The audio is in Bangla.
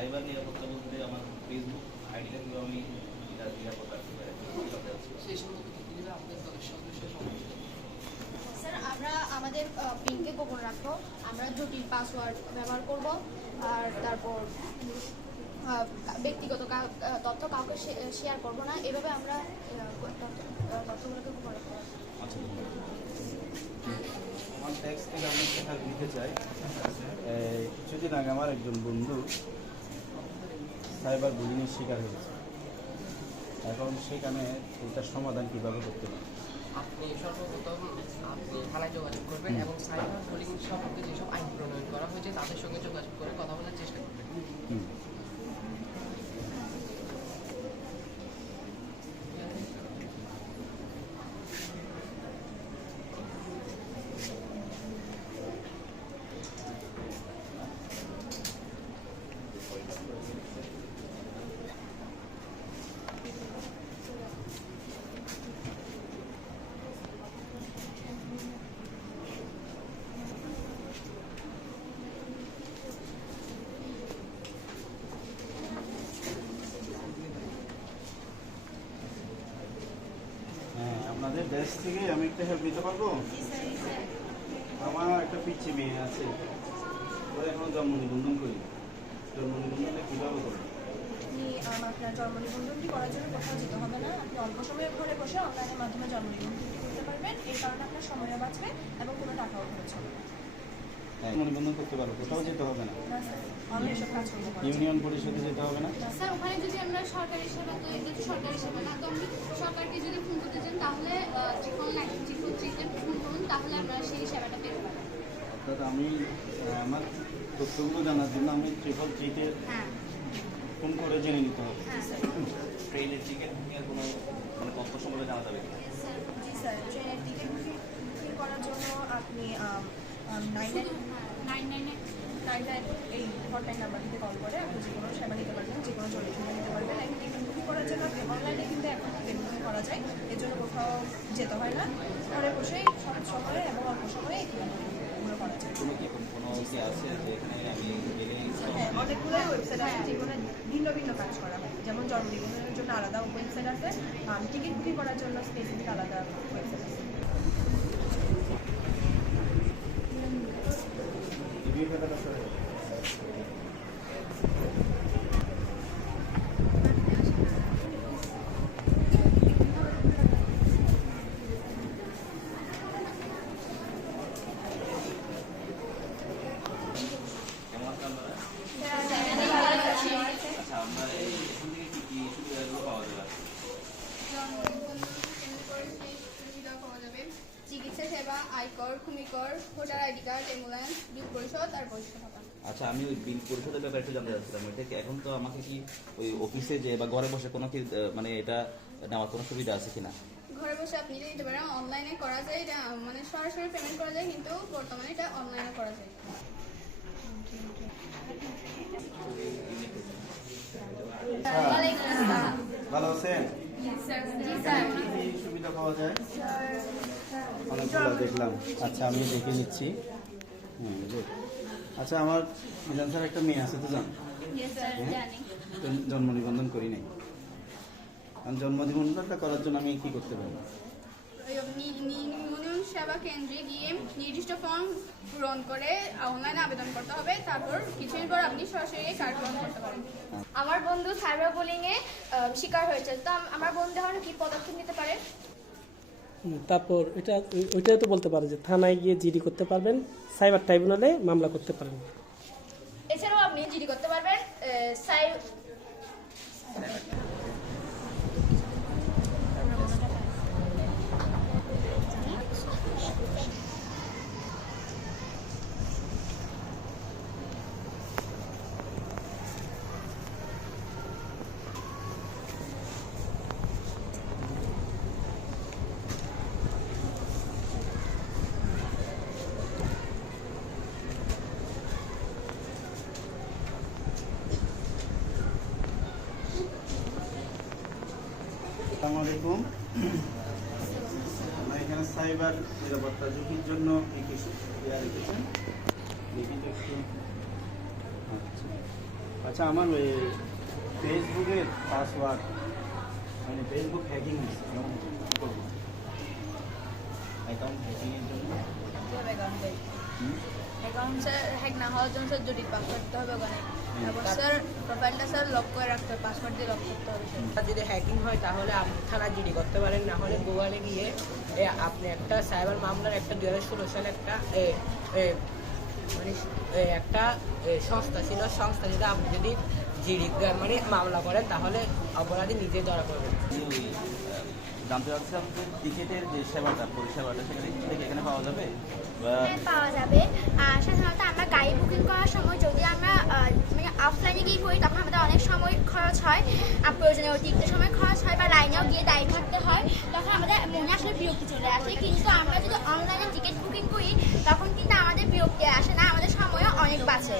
সাইবার নিরাপত্তা বলতে আমার ফেসবুক আইডিটা কীভাবে আমি রাখতে পারি? সেই সম্পর্কে তথ্যগুলো আপনাদের দলের সদস্য স্যার আমরা আমাদের পিনকে গোপন রাখব। আমরা জটিল পাসওয়ার্ড ব্যবহার করব। আর তারপর ব্যক্তিগত কা- তথ্য কাউকে শেয়ার করব না। এভাবে আমরা তথ্যগুলোকে গোপন রাখব। আচ্ছা আমার ট্যাক্স থেকে আমি দিতে চাই। কিছুদিন আগে আমার একজন বন্ধু সাইবার বুলিংয়ের শিকার হয়েছে। এখন সেখানে এটার সমাধান কীভাবে করতে পারি? আপনি সর্বপ্রথম আপনি থানায় যোগাযোগ করবেন এবং সাইবার বুলিং সম্পর্কে যেসব আইন প্রণয়ন করা হয়েছে তাদের সঙ্গে যোগাযোগ করে কথা বলার চেষ্টা করবেন। দেশ থেকে আমি একটা হেল্প নিতে পারব? আমার একটা পিচ্ছি মেয়ে আছে। ওর এখন জন্ম নিবন্ধন করি। জন্ম নিবন্ধনটা কীভাবে করব? আপনি আম, আপনার জন্ম নিবন্ধনটি করার জন্য কোথাও যেতে হবে না। আপনি অল্প সময়ে ঘরে বসে অনলাইনের মাধ্যমে জন্ম নিবন্ধনটি করতে পারবেন। এই কারণে আপনার সময়ও বাঁচবে এবং কোনো টাকাও খরচ হবে না। হ্যাঁ নিবন্ধন করতে পারব। কোথাও যেতে হবে না। ইউনিয়ন পরিষদে যেতে হবে না? স্যার ওখানে যদি আমরা সরকারি সেবা তো সরকারি সেবা না তো আপনি সরকারকে যদি নাইন করুন তাহলে আমরা সেই সেবাটা পেতে পারি অর্থাৎ আমি আমার তথ্যগুলো জানার জন্য আমি ট্রিপল থ্রিতে হ্যাঁ। ফোন করে জেনে নিতে হবে। হ্যাঁ। স্যার ট্রেনের টিকিট বুকিংয়ের কোনো মানে তথ্য সম্পর্কে জানা যাবে জি স্যার ট্রেনের টিকিট বুকিং করার জন্য আপনি নাইন হ্যাঁ নাইন নাইন নাইন এই হটলাইন নাম্বারটিতে কল করে। আপনি যে কোনো সেবা নিতে পারবেন যে কোনো জরুরি সেবা নিতে পারবেন। করার জন্য আপনি অনলাইনে কিন্তু এখন পেমেন্ট করা যায়। এর জন্য কোথাও যেতে হয় না। ঘরে বসেই সব সময়ে এবং অল্প সময়ে করা যায়। হ্যাঁ অনেকগুলো ওয়েবসাইট আছে যেগুলো ভিন্ন ভিন্ন কাজ করা হয়। যেমন জন্মদিনের জন্য আলাদা ওয়েবসাইট আছে। টিকিট বুকিং করার জন্য স্পেসিফিক আলাদা ওয়েবসাইট আছে রিভিউ খাতাটা সরে কেমন আছে আপনারা আচ্ছা আমরা এই এখান থেকে কি কি সুবিধাগুলো পাওয়া যাবে সুবিধা পাওয়া যাবে চিকিৎসা সেবা আয়কর ভূমিকর voter ID card ambulance bill পরিশোধ আর আচ্ছা আমি ওই বিল পরিশোধের ব্যাপারে একটু জানতে চাচ্ছিলাম। এটা কি এখন তো আমাকে কি ওই অফিসে যে বা ঘরে বসে কোনো কি মানে এটা নেওয়ার কোনো সুবিধা আছে কিনা? ঘরে বসে আপনি যদি নিতে পারেন অনলাইনে করা যায় এটা মানে সরাসরি পেমেন্ট করা যায় কিন্তু বর্তমানে এটা অনলাইনে করা যায়। ভালো আছেন? কি কি সুবিধা পাওয়া যায়? অনেকগুলো দেখলাম। আচ্ছা আমি দেখে নিচ্ছি. আচ্ছা আমার মিলন স্যার একটা মেয়ে আছে তো জানি? জন- জন্ম নিবন্ধন করি নাই। জন্ম নিবন্ধনটা করার জন্য আমি কি করতে পারি? সেবা কেন্দ্রে গিয়ে নির্দিষ্ট ফর্ম পূরণ করে অনলাইনে আবেদন করতে হবে। তারপর কিছুদিন পর আপনি সরাসরি কার্ড পূরণ করতে পারেন আমার বন্ধু সাইবার বুলিং এ শিকার হয়েছে। তো আমার বন্ধু এখন কি পদক্ষেপ নিতে পারে? তারপর এটা ওই- ওইটাই তো বলতে পারে যে থানায় গিয়ে জিডি করতে পারবেন সাইবার ট্রাইব্যুনালে মামলা করতে পারেন এছাড়াও আপনি জিডি করতে পারবেন সাই আসসালামু আলাইকুম আমরা এখানে সাইবার নিরাপত্তা ঝুঁকির জন্য কি কিছু রেখেছেন দেখি তো একটু। আচ্ছা। আচ্ছা আমার ওই ফেসবুকের পাসওয়ার্ড মানে ফেসবুক হ্যাকিং অ্যাকাউন্ট হ্যাকিংয়ের জন্য? হুম? অ্যাকাউন্ট স্যার হ্যাক না হওয়ার জন্য পাসওয়ার্ড দিতে হবে ওখানে। স্যার প্রোফাইলটা স্যার লক করে রাখতে হবে পাসওয়ার্ড দিয়ে লক করতে হবে। যদি হ্যাকিং হয় তাহলে আপনি থানা জিডি করতে পারেন না হলে গুগলে গিয়ে আপনি একটা সাইবার মামলার একটা দুই হাজার ষোলো সালে একটা মানে একটা সংস্থা ছিল। সংস্থা যদি আপনি যদি জিডি মানে মামলা করেন তাহলে অপরাধী নিজে ধরা পড়বেন। জানতে চাচ্ছিলাম যে টিকিটের যে সেবাটা পরিষেবাটা সেটা থেকে এখানে পাওয়া যাবে? পাওয়া যাবে। সাধারণত আমরা গাড়ি বুকিং করার সময় যদি আমরা অফলাইনে গিয়ে করি তখন আমাদের অনেক সময় খরচ হয়। আর প্রয়োজনে অতিরিক্ত সময় খরচ হয় বা লাইনেও গিয়ে দাঁড়িয়ে থাকতে হয়। তখন আমাদের মনে আসলে বিরক্তি চলে আসে। কিন্তু আমরা যদি অনলাইনে টিকিট বুকিং করি, তখন কিন্তু আমাদের বিরক্তি আসে না। আমাদের সময়ও অনেক বাঁচে।